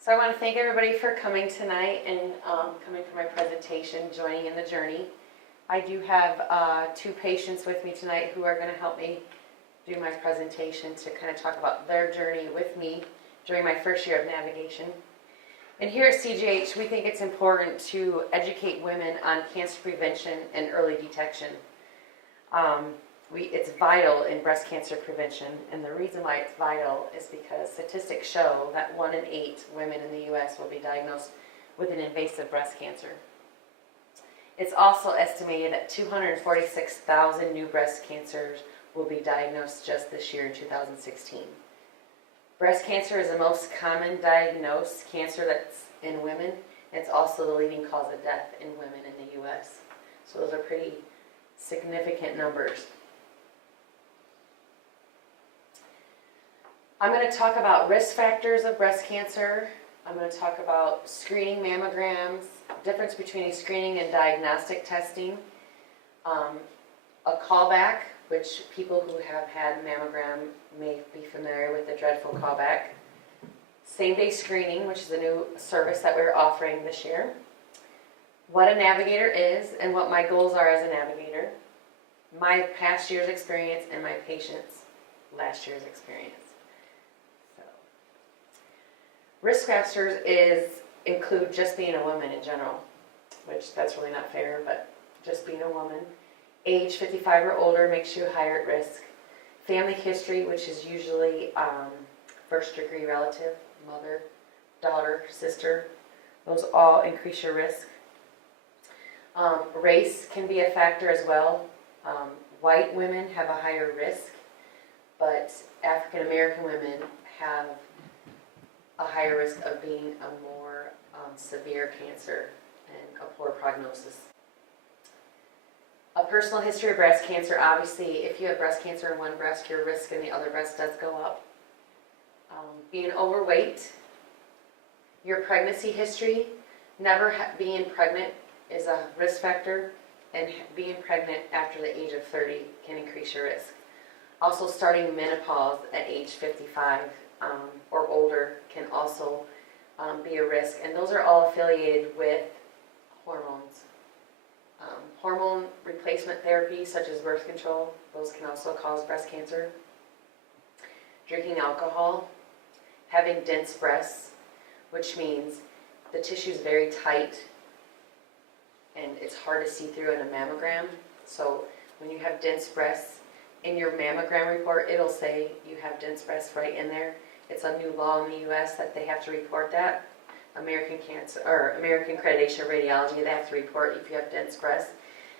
So I want to thank everybody for coming tonight and coming for my presentation, joining in the journey. I do have two patients with me tonight who are going to help me do my presentation to kind of talk about their journey with me during my first year of navigation. And here at CGH, we think it's important to educate women on cancer prevention and early detection. It's vital in breast cancer prevention, and the reason why it's vital is because statistics show that 1 in 8 women in the U.S. will be diagnosed with an invasive breast cancer. It's also estimated that 246,000 new breast cancers will be diagnosed just this year in 2016. Breast cancer is the most common diagnosed cancer that's in women. It's also the leading cause of death in women in the U.S. So those are pretty significant numbers. I'm going to talk about risk factors of breast cancer. I'm going to talk about screening mammograms, difference between a screening and diagnostic testing, a callback, which people who have had mammogram may be familiar with the dreadful callback, same-day screening, which is a new service that we're offering this year, what a navigator is and what my goals are as a navigator, my past year's experience and my patients' last year's experience. Risk factors include just being a woman in general, which that's really not fair, but just being a woman. Age 55 or older makes you higher at risk. Family history, which is usually first degree relative, mother, daughter, sister, those all increase your risk. Race can be a factor as well. White women have a higher risk, but African American women have a higher risk of being a more severe cancer and a poor prognosis. A personal history of breast cancer, obviously, if you have breast cancer in one breast, your risk in the other breast does go up. Being overweight, your pregnancy history, never being pregnant is a risk factor, and being pregnant after the age of 30 can increase your risk. Also, starting menopause at age 55 or older can also be a risk, and those are all affiliated with hormones. Hormone replacement therapy such as birth control, those can also cause breast cancer. Drinking alcohol, having dense breasts, which means the tissue is very tight and it's hard to see through in a mammogram. So when you have dense breasts, in your mammogram report it'll say you have dense breasts right in there. It's a new law in the U.S. that they have to report that. American Accreditation of Radiology, they have to report if you have dense breasts.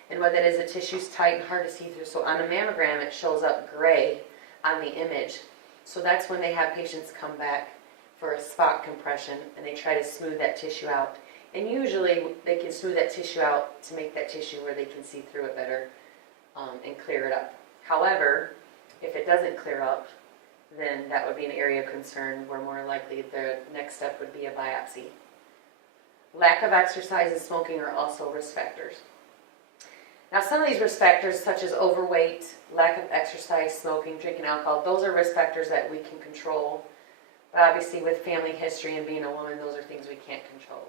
And what that is, the tissue's tight and hard to see through. So on a mammogram, it shows up gray on the image. So that's when they have patients come back for a spot compression, and they try to smooth that tissue out. And usually, they can smooth that tissue out to make that tissue where they can see through it better and clear it up. However, if it doesn't clear up, then that would be an area of concern where more likely the next step would be a biopsy. Lack of exercise and smoking are also risk factors. Now, some of these risk factors, such as overweight, lack of exercise, smoking, drinking alcohol, those are risk factors that we can control. But obviously, with family history and being a woman, those are things we can't control.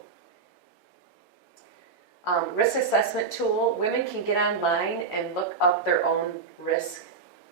Risk assessment tool, women can get online and look up their own risk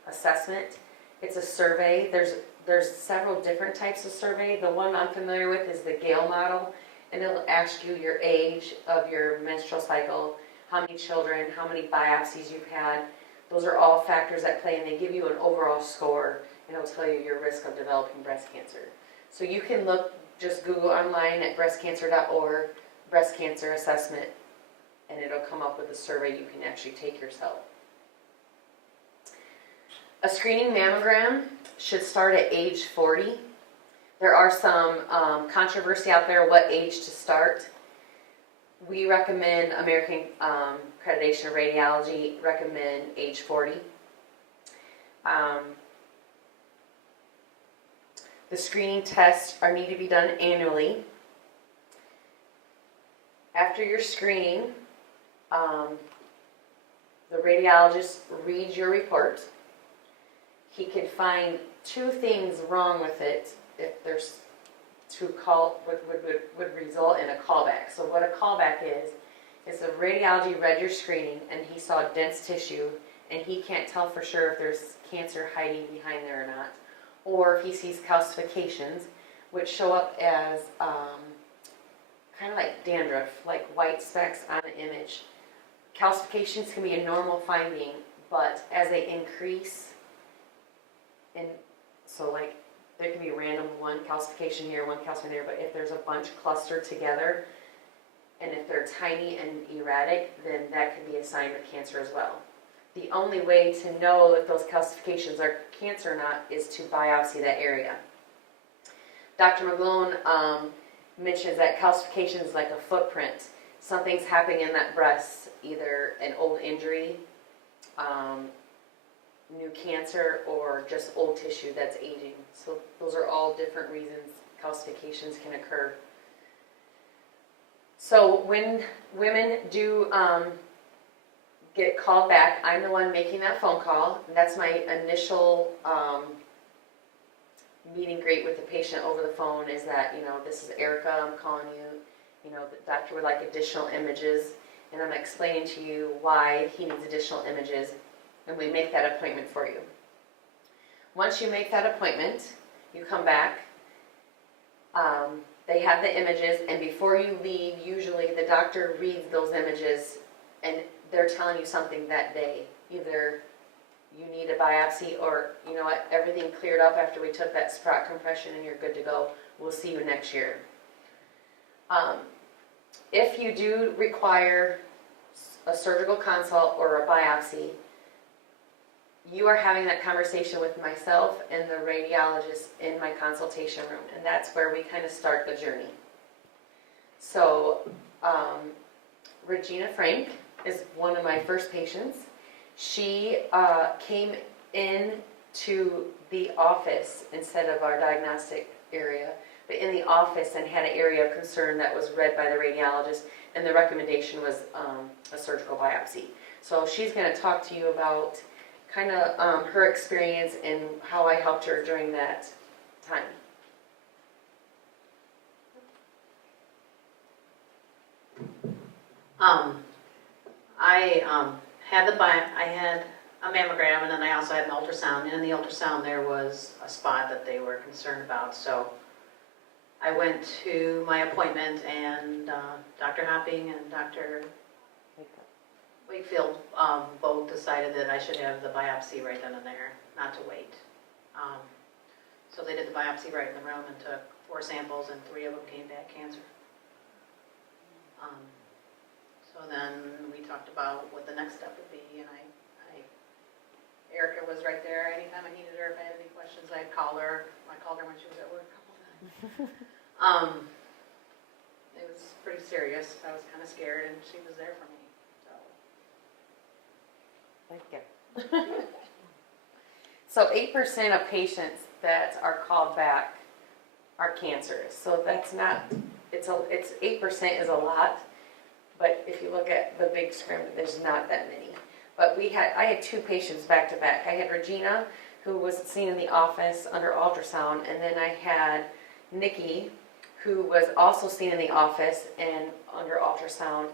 assessment. It's a survey. There's several different types of survey. The one I'm familiar with is the Gale model, and it'll ask you your age of your menstrual cycle, how many children, how many biopsies you've had. Those are all factors that play, and they give you an overall score, and it'll tell you your risk of developing breast cancer. So you can look, just Google online at breastcancer.org, breast cancer assessment, and it'll come up with a survey you can actually take yourself. A screening mammogram should start at age 40. There are some controversy out there what age to start. We recommend, American Accreditation of Radiology recommend age 40. The screening tests need to be done annually. After your screening, the radiologist reads your report. He could find 2 things wrong with it if there's to call, would result in a callback. So what a callback is the radiology read your screening and he saw dense tissue and he can't tell for sure if there's cancer hiding behind there or not. Or if he sees calcifications, which show up as kind of like dandruff, like white specks on the image. Calcifications can be a normal finding, but as they increase, so like there can be random one calcification here, one calcification there, but if there's a bunch clustered together, and if they're tiny and erratic, then that could be a sign of cancer as well. The only way to know if those calcifications are cancer or not is to biopsy that area. Dr. McGlone mentions that calcification is like a footprint. Something's happening in that breast, either an old injury, new cancer, or just old tissue that's aging. So those are all different reasons calcifications can occur. So when women do get called back, I'm the one making that phone call. That's my initial meet and greet with the patient over the phone, is that, this is Erika, I'm calling you. The doctor would like additional images, and I'm explaining to you why he needs additional images, and we make that appointment for you. Once you make that appointment, you come back. They have the images, and before you leave, usually the doctor reads those images, and they're telling you something that day. Either you need a biopsy, or you know what, everything cleared up after we took that sprot compression and you're good to go. We'll see you next year. If you do require a surgical consult or a biopsy, you are having that conversation with myself and the radiologist in my consultation room, and that's where we kind of start the journey. So, Regina Frank is one of my first patients. She came in to the office instead of our diagnostic area, but in the office, and had an area of concern that was read by the radiologist, and the recommendation was a surgical biopsy. So she's going to talk to you about kind of her experience and how I helped her during that time. I had a mammogram, and then I also had an ultrasound. And in the ultrasound, there was a spot that they were concerned about. So I went to my appointment, and Dr. Hopping and Dr. Wakefield both decided that I should have the biopsy right then and there, not to wait. So they did the biopsy right in the room and took 4 samples, and 3 of them came back cancer. So then we talked about what the next step would be, and Erika was right there anytime I needed her. If I had any questions, I'd call her. I called her when she was at work a couple times. It was pretty serious. I was kind of scared, and she was there for me. So. Thank you. So 8% of patients that are called back are cancerous. So that's not, it's 8% is a lot, but if you look at the big scrim, there's not that many. But I had 2 patients back to back. I had Regina, who was seen in the office under ultrasound, and then I had Nikki, who was also seen in the office and under ultrasound.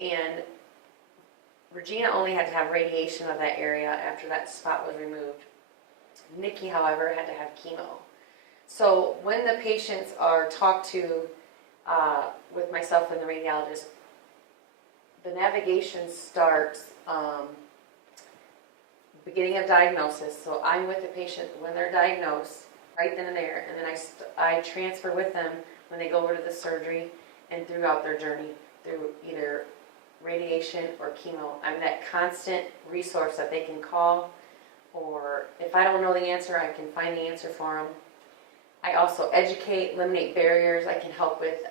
And Regina only had to have radiation of that area after that spot was removed. Nikki, however, had to have chemo. So when the patients are talked to with myself and the radiologist, the navigation starts beginning of diagnosis. So I'm with the patient when they're diagnosed, right then and there, and then I transfer with them when they go over to the surgery and throughout their journey through either radiation or chemo. I'm that constant resource that they can call, or if I don't know the answer, I can find the answer for them. I also educate, eliminate barriers. I can help with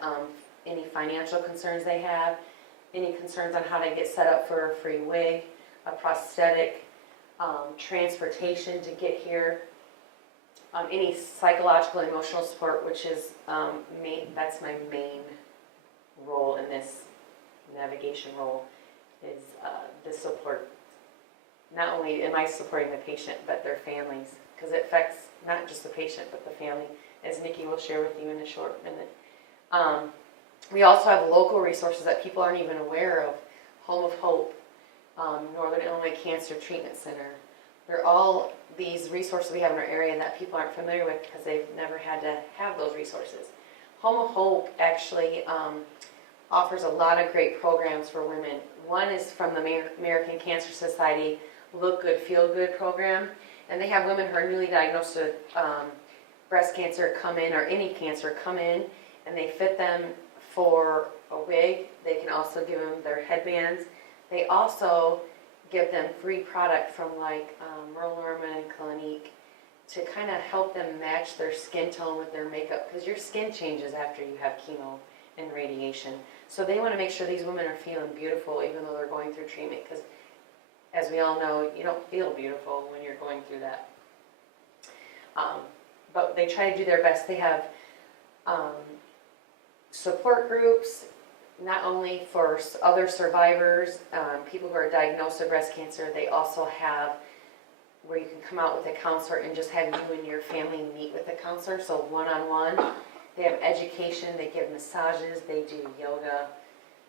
any financial concerns they have, any concerns on how to get set up for a free wig, a prosthetic, transportation to get here, any psychological and emotional support, which is that's my main role in this navigation role, is the support. Not only am I supporting the patient, but their families, because it affects not just the patient, but the family as Nikki will share with you in a short minute. We also have local resources that people aren't even aware of. Home of Hope, Northern Illinois Cancer Treatment Center. They're all these resources we have in our area that people aren't familiar with because they've never had to have those resources. Home of Hope actually offers a lot of great programs for women. One is from the American Cancer Society Look Good, Feel Good program, and they have women who are newly diagnosed with breast cancer come in, or any cancer come in, and they fit them for a wig. They can also give them their headbands. They also give them free product from like Merle Norman and Clinique to kind of help them match their skin tone with their makeup, because your skin changes after you have chemo and radiation. So they want to make sure these women are feeling beautiful even though they're going through treatment, because as we all know, you don't feel beautiful when you're going through that. But they try to do their best. They have support groups, not only for other survivors, people who are diagnosed with breast cancer. They also have where you can come out with a counselor and just have you and your family meet with a counselor, so one-on-one. They have education, they give massages, they do yoga,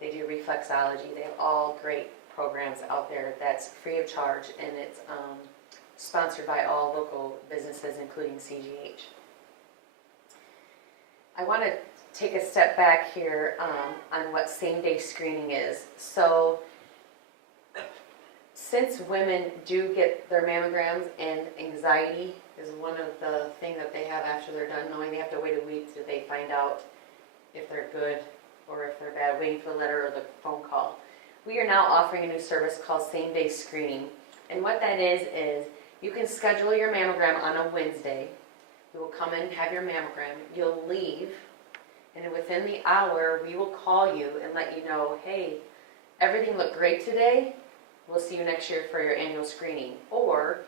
they do reflexology. They have all great programs out there that's free of charge, and it's sponsored by all local businesses, including CGH. I want to take a step back here on what same-day screening is. So, since women do get their mammograms, and anxiety is one of the things that they have after they're done, knowing they have to wait a week till they find out if they're good or if they're bad, waiting for the letter or the phone call. We are now offering a new service called same-day screening. And what that is you can schedule your mammogram on a Wednesday. You will come in and have your mammogram. You'll leave, and within the hour, we will call you and let you know, hey, everything looked great today. We'll see you next year for your annual screening. Or,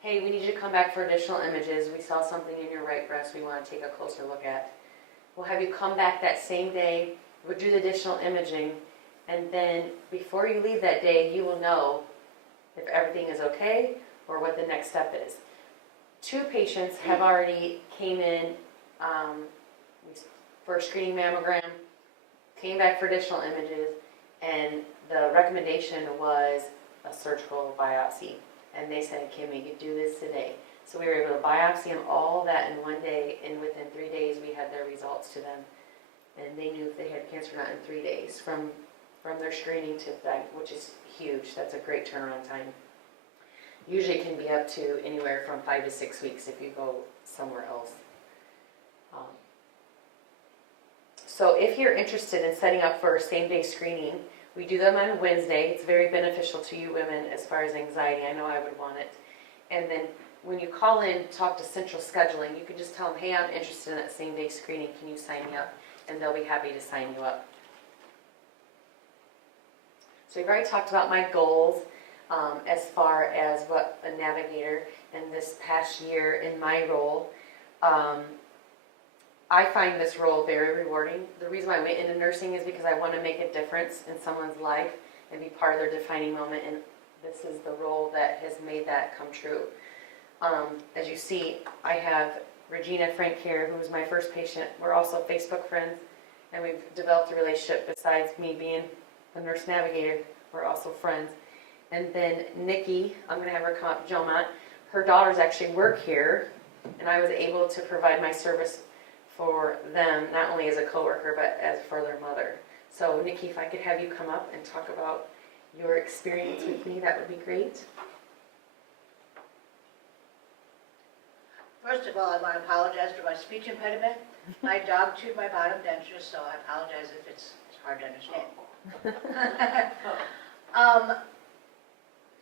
hey, we need you to come back for additional images. We saw something in your right breast we want to take a closer look at. We'll have you come back that same day. We'll do the additional imaging. And then before you leave that day, you will know if everything is okay or what the next step is. 2 patients have already came in for a screening mammogram, came back for additional images, and the recommendation was a surgical biopsy. And they said, can we do this today? So we were able to biopsy them all that in one day, and within 3 days we had their results to them. And they knew if they had cancer or not in 3 days from their screening to that, which is huge. That's a great turnaround time. Usually it can be up to anywhere from 5 to 6 weeks if you go somewhere else. So if you're interested in setting up for same-day screening, we do them on Wednesday. It's very beneficial to you women as far as anxiety. I know I would want it. And then when you call in, talk to Central Scheduling, you can just tell them, hey, I'm interested in that same-day screening. Can you sign me up? And they'll be happy to sign you up. So we've already talked about my goals as far as what a navigator in this past year in my role. I find this role very rewarding. The reason why I went into nursing is because I want to make a difference in someone's life and be part of their defining moment, and this is the role that has made that come true. As you see, I have Regina Frank here, who was my first patient. We're also Facebook friends, and we've developed a relationship besides me being a nurse navigator. We're also friends. And then Nikki, I'm going to have her come up, Jomont. Her daughters actually work here, and I was able to provide my service for them, not only as a coworker, but as for their mother. So Nikki, if I could have you come up and talk about your experience with me, that would be great. First of all, I want to apologize for my speech impediment. My dog chewed my bottom denture, so I apologize if it's hard to understand.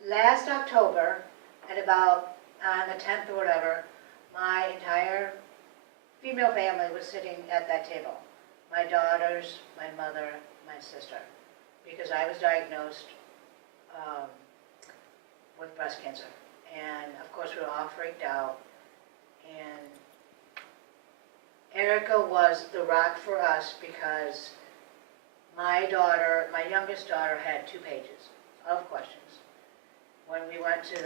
Last October, at about on the 10th or whatever, my entire female family was sitting at that table. My daughters, my mother, my sister, because I was diagnosed with breast cancer. And of course we were all freaked out. And Erika was the rock for us because my daughter, my youngest daughter, had 2 pages of questions. When we went to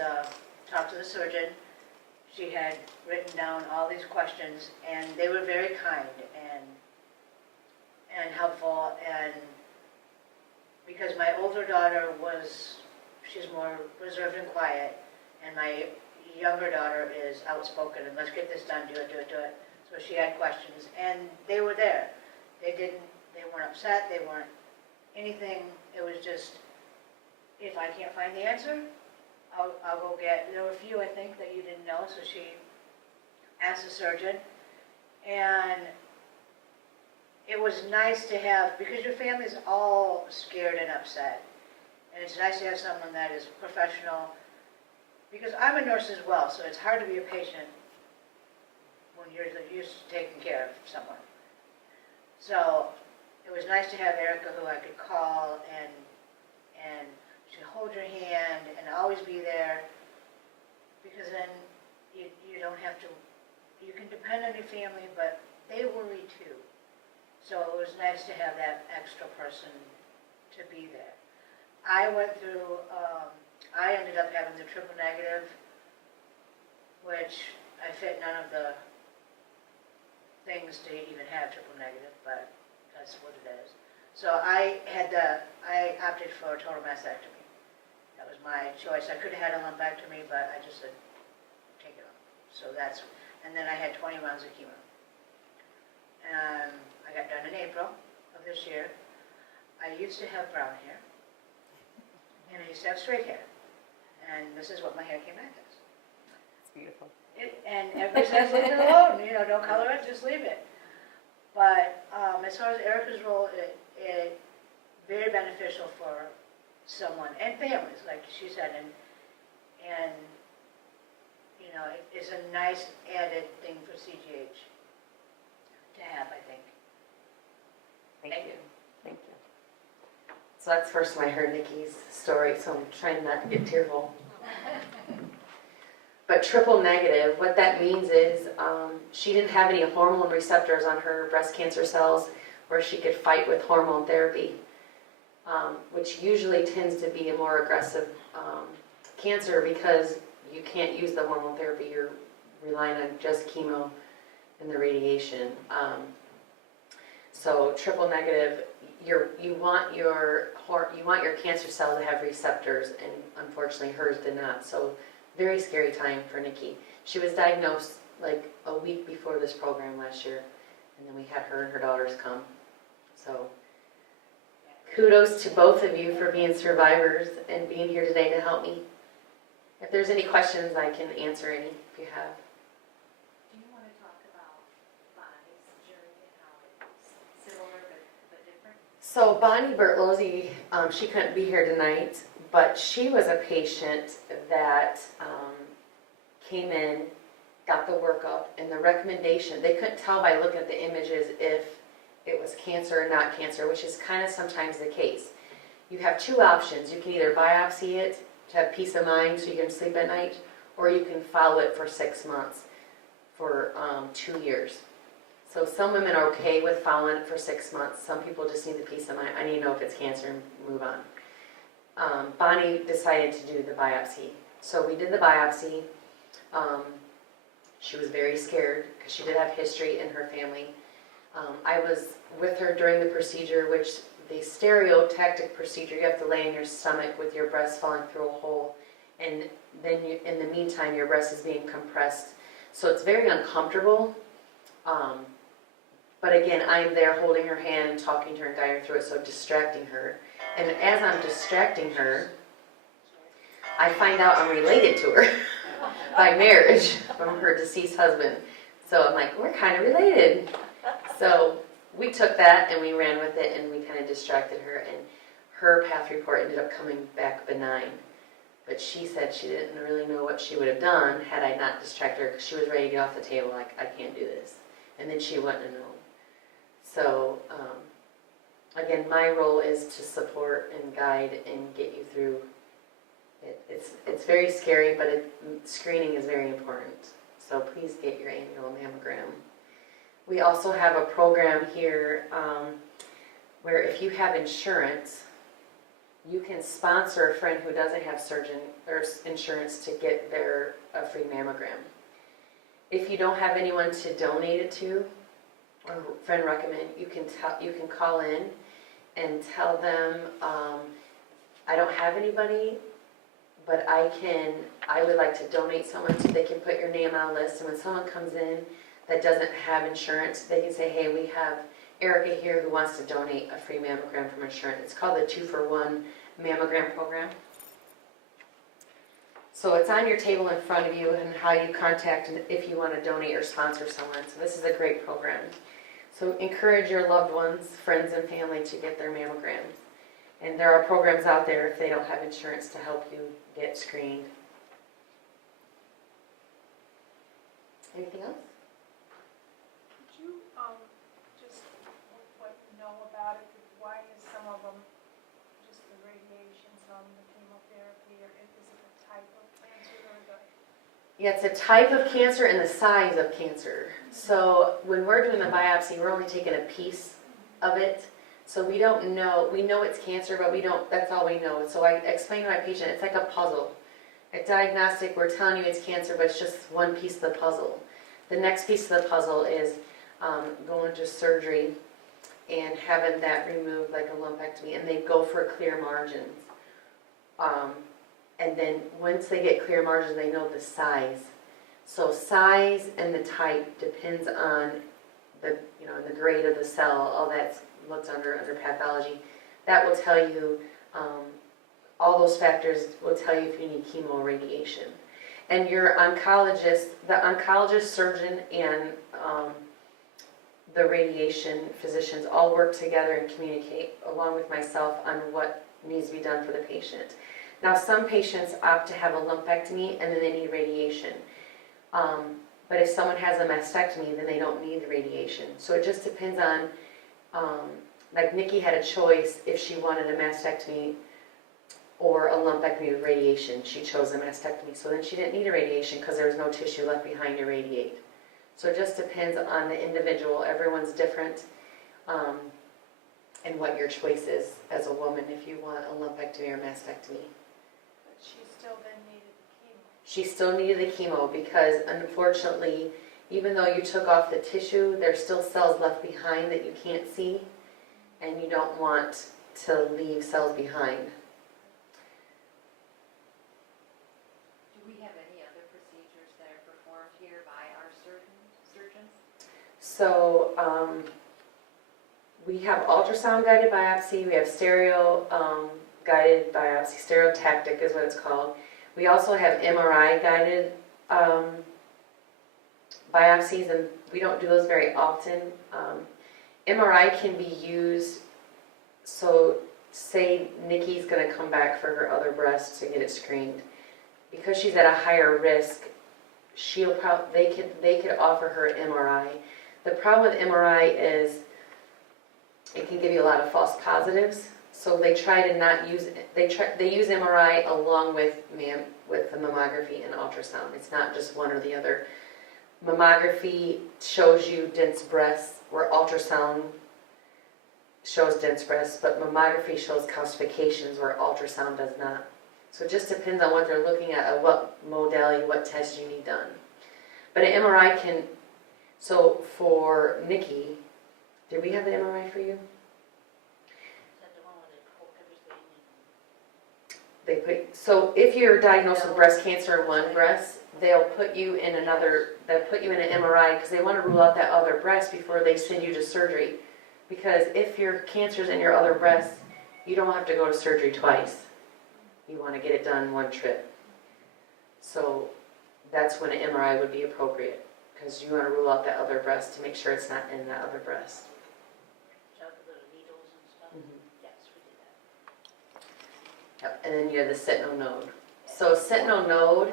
talk to the surgeon, she had written down all these questions, and they were very kind and helpful, and because my older daughter she's more reserved and quiet, and my younger daughter is outspoken, and let's get this done, do it. So she had questions, and they were there. They weren't upset, they weren't anything, it was just, if I can't find the answer, I'll go there were a few, I think, that you didn't know, so she asked the surgeon, and it was nice to have, because your family's all scared and upset, and it's nice to have someone that is professional, because I'm a nurse as well, so it's hard to be a patient when you're used to taking care of someone. So it was nice to have Erika, who I could call, and she'd hold your hand and always be there, because then you don't have to, you can depend on your family, but they worry too. So it was nice to have that extra person to be there. I went through, I ended up having the triple negative, which I fit none of the things to even have triple negative, but that's what it is. So I opted for a total mastectomy. That was my choice. I could have had a lumpectomy, but I just said, take it off. So and then I had 20 rounds of chemo. And I got done in April of this year. I used to have brown hair, and I used to have straight hair. And this is what my hair came back as. It's beautiful. And everybody says, leave it alone, don't color it, just leave it. But as far as Erika's role, it very beneficial for someone and families, like she said, and it's a nice added thing for CGH to have, I think. Thank you. Thank you. So that's the first time I heard Nikki's story, so I'm trying not to get tearful. But triple negative, what that means is she didn't have any hormone receptors on her breast cancer cells where she could fight with hormone therapy, which usually tends to be a more aggressive cancer because you can't use the hormone therapy. You're relying on just chemo and the radiation. So triple negative, you want your cancer cell to have receptors, and unfortunately hers did not. So very scary time for Nikki. She was diagnosed like a week before this program last year, and then we had her and her daughters come. So kudos to both of you for being survivors and being here today to help me. If there's any questions, I can answer any if you have. Do you want to talk about Bonnie's journey and how it's similar but different? So Bonnie Bertolozzi, she couldn't be here tonight, but she was a patient that came in, got the workup, and the recommendation, they couldn't tell by looking at the images if it was cancer or not cancer, which is kind of sometimes the case. You have two options. You can either biopsy it to have peace of mind so you can sleep at night, or you can follow it for 6 months, for 2 years. So some women are okay with following it for 6 months. Some people just need the peace of mind. I need to know if it's cancer and move on. Bonnie decided to do the biopsy. So we did the biopsy. She was very scared because she did have history in her family. I was with her during the procedure, which the stereotactic procedure, you have to lay in your stomach with your breast falling through a hole, and then in the meantime your breast is being compressed. So it's very uncomfortable. But again, I'm there holding her hand and talking to her and guiding her through it, so distracting her. And as I'm distracting her, I find out I'm related to her by marriage from her deceased husband. So I'm like, we're kind of related. So we took that and we ran with it, and we kind of distracted her, and her path report ended up coming back benign. But she said she didn't really know what she would have done had I not distracted her, because she was ready to get off the table, like, I can't do this. And then she wouldn't have known. So, again, my role is to support and guide and get you through it. It's very scary, but screening is very important. So please get your annual mammogram. We also have a program here where if you have insurance, you can sponsor a friend who doesn't have surgeon or insurance to get their free mammogram. If you don't have anyone to donate it to, or a friend recommend, you can call in and tell them, I don't have anybody, but I would like to donate someone they can put your name on a list, and when someone comes in that doesn't have insurance, they can say, hey, we have Erika here who wants to donate a free mammogram from insurance. It's called the 2-for-1 mammogram program. So it's on your table in front of you and how you contact if you want to donate or sponsor someone. So this is a great program. So encourage your loved ones, friends and family to get their mammograms. And there are programs out there if they don't have insurance to help you get screened. Anything else? Could you, just what you know about it, why is some of them just the radiation, some the chemotherapy, or is it a type of cancer or the? Yeah, it's a type of cancer and the size of cancer. So when we're doing the biopsy, we're only taking a piece of it. So we don't know, we know it's cancer, but we don't, that's all we know. So I explain to my patient, it's like a puzzle. At Diagnostic, we're telling you it's cancer, but it's just one piece of the puzzle. The next piece of the puzzle is going to surgery and having that removed, like a lumpectomy, and they go for clear margins. And then once they get clear margins, they know the size. So size and the type depends on the, the grade of the cell, all that's looked under pathology. That will tell you, all those factors will tell you if you need chemo or radiation. And your oncologist, the oncologist, surgeon, and the radiation physicians all work together and communicate along with myself on what needs to be done for the patient. Now some patients opt to have a lumpectomy and then they need radiation. But if someone has a mastectomy, then they don't need the radiation. So it just depends on, like Nikki had a choice if she wanted a mastectomy or a lumpectomy with radiation. She chose a mastectomy, so then she didn't need a radiation because there was no tissue left behind to radiate. So it just depends on the individual. Everyone's different, and what your choice is as a woman if you want a lumpectomy or mastectomy. But she still then needed the chemo. She still needed the chemo because unfortunately, even though you took off the tissue, there's still cells left behind that you can't see, and you don't want to leave cells behind. Do we have any other procedures that are performed here by our surgeons? So we have ultrasound guided biopsy, we have stereo guided biopsy, stereotactic is what it's called. We also have MRI guided biopsies, and we don't do those very often. MRI can be used, so say Nikki's going to come back for her other breast to get it screened. Because she's at a higher risk, they could offer her MRI. The problem with MRI is it can give you a lot of false positives. So they try to not use they use MRI along with the mammography and ultrasound. It's not just one or the other. Mammography shows you dense breasts, where ultrasound shows dense breasts, but mammography shows calcifications where ultrasound does not. So it just depends on what they're looking at what modality, what test you need done. But an MRI can, so for Nikki, did we have the MRI for you? Is that the one where they poke everything? So if you're diagnosed with breast cancer in one breast, they'll put you in an MRI because they want to rule out that other breast before they send you to surgery. Because if your cancer's in your other breast, you don't have to go to surgery twice. You want to get it done in one trip. So that's when an MRI would be appropriate, because you want to rule out that other breast to make sure it's not in that other breast. The needles and stuff? Mm-hmm. Yes, we did that. Yep. And then you have the sentinel node. So sentinel node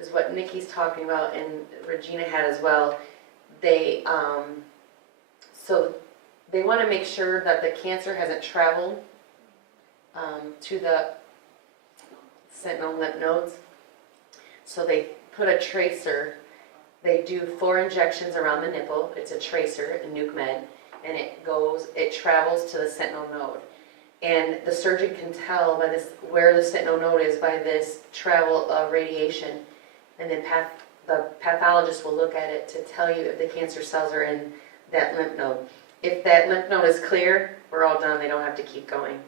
is what Nikki's talking about, and Regina had as well. They they want to make sure that the cancer hasn't traveled to the sentinel lymph nodes. So they put a tracer. They do 4 injections around the nipple. It's a tracer, a nuke med, and it travels to the sentinel node. And the surgeon can tell by this where the sentinel node is by this travel of radiation, and then the pathologist will look at it to tell you if the cancer cells are in that lymph node. If that lymph node is clear, we're all done, they don't have to keep going.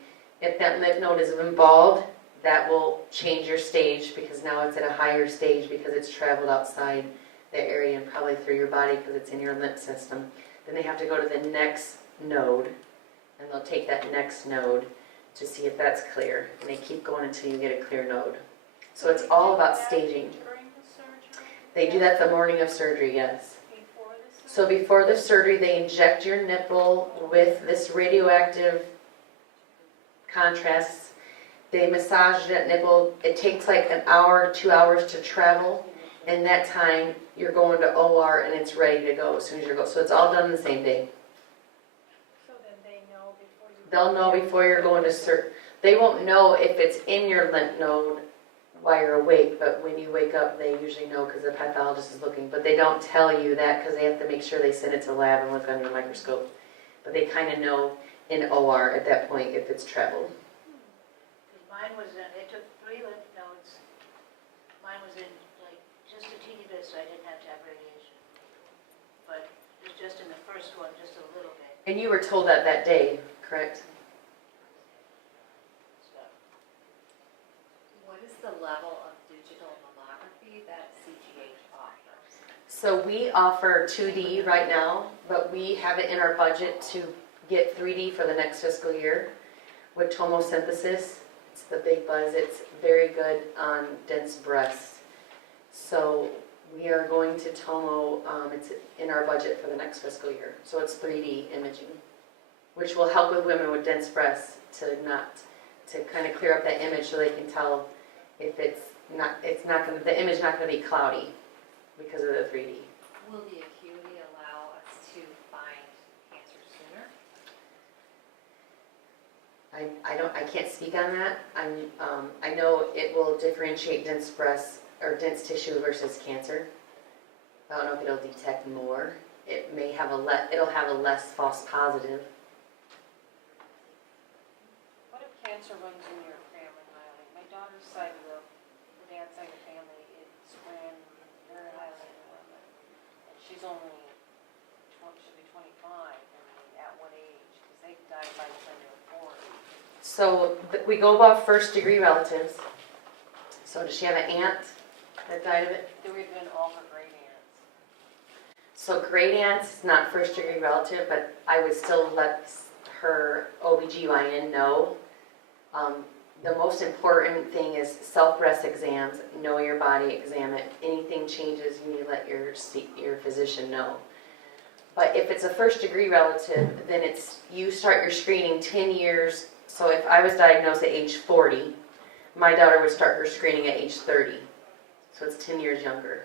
If that lymph node is involved, that will change your stage because now it's at a higher stage because it's traveled outside the area and probably through your body because it's in your lymph system. Then they have to go to the next node and they'll take that next node to see if that's clear. And they keep going until you get a clear node. So it's all about staging. During the surgery? They do that the morning of surgery, yes. Before the surgery? So before the surgery, they inject your nipple with this radioactive contrast. They massage that nipple. It takes like an hour, 2 hours to travel. And that time, you're going to OR and it's ready to go as soon as you go. So it's all done the same day. So then they know before you. They'll know before you're going to surgery. They won't know if it's in your lymph node while you're awake, but when you wake up, they usually know because the pathologist is looking. But they don't tell you that because they have to make sure they send it to the lab and look under a microscope. But they kind of know in OR at that point if it's traveled. Mine was in, they took 3 lymph nodes. Mine was in like just a teeny bit, so I didn't have to have radiation. But it was just in the first one, just a little bit. And you were told that that day, correct? So, What is the level of digital mammography that CGH offers? So we offer 2D right now, but we have it in our budget to get 3D for the next fiscal year with tomosynthesis. It's the big buzz. It's very good on dense breasts. So we are going to tomo, it's in our budget for the next fiscal year. So it's 3D imaging, which will help with women with dense breasts to kind of clear up that image so they can tell if the image not going to be cloudy because of the 3D. Will the acuity allow us to find cancer sooner? I can't speak on that. I know it will differentiate dense breasts or dense tissue versus cancer. I don't know if it'll detect more. It may have it'll have a less false positive. What if cancer runs in your family, Miley? My daughter's side of the dad's side of the family, it's ran very highly in women. And she's only, should be 25, I mean, at what age? Because they die by the time they're 40. So we go about first degree relatives. So does she have an aunt that died of it? There would have been all her great aunts. So great aunt's not first degree relative, but I would still let her OBGYN know. The most important thing is self-breast exams, know your body, examine it. Anything changes, you need to let your physician know. But if it's a first degree relative, then you start your screening 10 years. So if I was diagnosed at age 40, my daughter would start her screening at age 30. So it's 10 years younger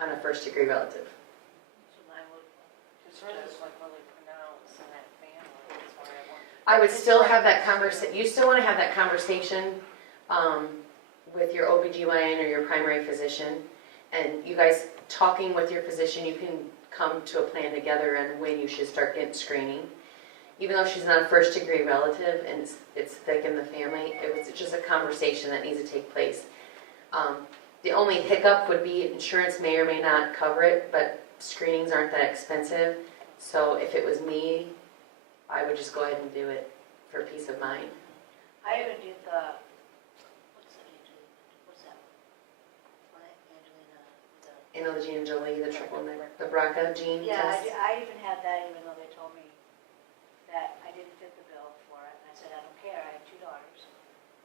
on a first degree relative. so mine would, Because hers is like really pronounced in that family, that's why I want. I would still have that conversation. You still want to have that conversation with your OBGYN or your primary physician. And you guys talking with your physician, you can come to a plan together on when you should start getting screening. Even though she's not a first degree relative and it's thick in the family, it was just a conversation that needs to take place. The only hiccup would be insurance may or may not cover it, but screenings aren't that expensive. So if it was me, I would just go ahead and do it for peace of mind. I even did the, what's that? What, Angelina, Angelina Jolie, the triple negative, the BRCA gene yeah, test. I even had that even though they told me that I didn't fit the bill for it. And I said, I don't care, I have 2 daughters.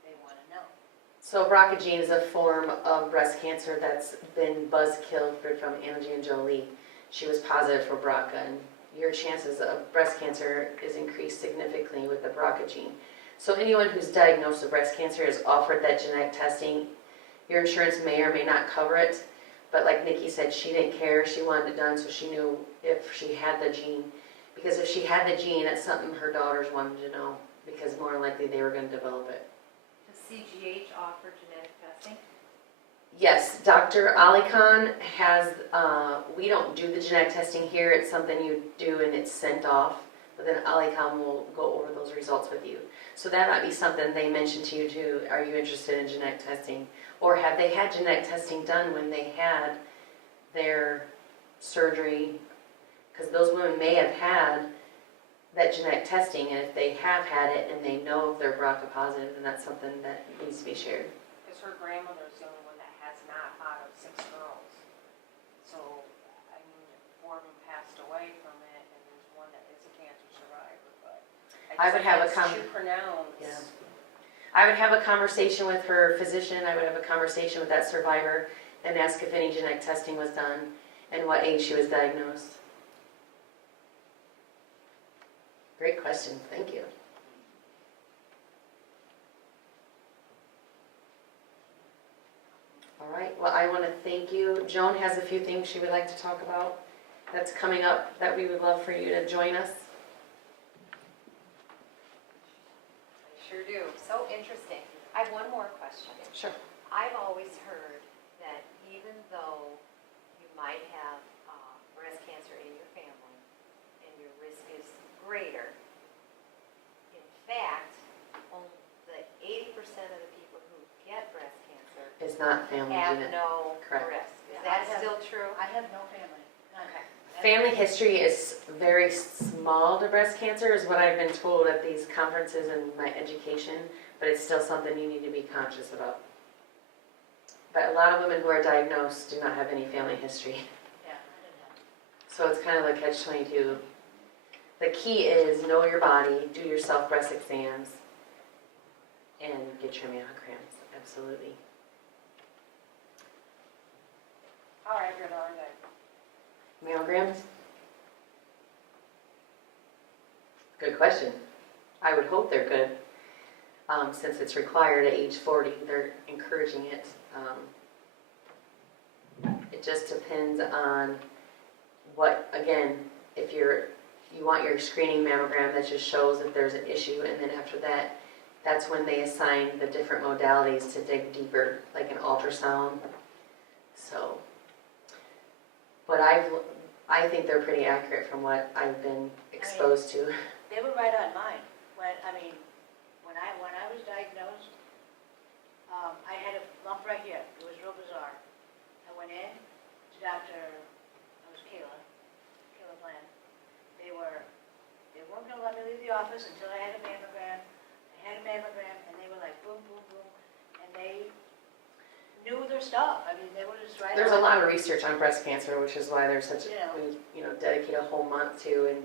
They want to know. So BRCA gene is a form of breast cancer that's been buzzkilled from Angelina Jolie. She was positive for BRCA, and your chances of breast cancer is increased significantly with the BRCA gene. So anyone who's diagnosed with breast cancer is offered that genetic testing. Your insurance may or may not cover it, but like Nikki said, she didn't care. She wanted it done so she knew if she had the gene. Because if she had the gene, that's something her daughters wanted to know, because more likely they were going to develop it. Does CGH offer genetic testing? Yes, Dr. Ali Khan has, we don't do the genetic testing here. It's something you do and it's sent off. But then Ali Khan will go over those results with you. So that might be something they mention to you too. Are you interested in genetic testing? Or have they had genetic testing done when they had their surgery, because those women may have had that genetic testing, and if they have had it and they know if they're BRCA positive, then that's something that needs to be shared. Because her grandmother's the only one that has not out of 6 girls. So, I mean, 4 of them passed away from it, and there's one that is a cancer survivor, but I would have a it's too pronounced. Yeah. I would have a conversation with her physician, I would have a conversation with that survivor, and ask if any genetic testing was done, and what age she was diagnosed. Great question, thank you. All right, well, I want to thank you. Joan has a few things she would like to talk about that's coming up that we would love for you to join us. I sure do. So interesting. I have one more question. Sure. I've always heard that even though you might have breast cancer in your family and your risk is greater, in fact, only the 80% of the people who get breast cancer It's not family have genetic. no Correct. risk. Is Yeah, that I have- still true? I have no family, none. Okay. Family history is very small to breast cancer, is what I've been told at these conferences and my education, but it's still something you need to be conscious about. But a lot of women who are diagnosed do not have any family history. Yeah, I didn't have. So it's kind of like catch-22. The key is know your body, do your self-breast exams, and get your mammograms, absolutely. How accurate are they? Mammograms? Good question. I would hope they're good. Since it's required at age 40, they're encouraging it. It just depends on what, again, if you want your screening mammogram that just shows if there's an issue, and then after that, that's when they assign the different modalities to dig deeper, like an ultrasound. So, but I think they're pretty accurate from what I've been exposed to. They were right on mine. When I was diagnosed, I had a lump right here. It was real bizarre. I went in to Kayla Bland. They weren't going to let me leave the office until I had a mammogram. I had a mammogram, and they were like boom, boom, boom, and they knew their stuff. I mean, they were just right. There's a on. lot of research on breast cancer, which is why there's such Yeah. we dedicate a whole month to, and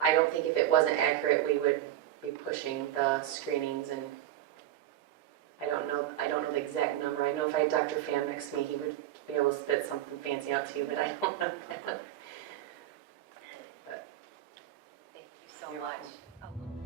I don't think if it wasn't accurate we would be pushing the screenings, and I don't know the exact number. I know if I had Dr. Pham next to me, he would be able to spit something fancy out to you, but I don't know that. Thank you so You're much. welcome.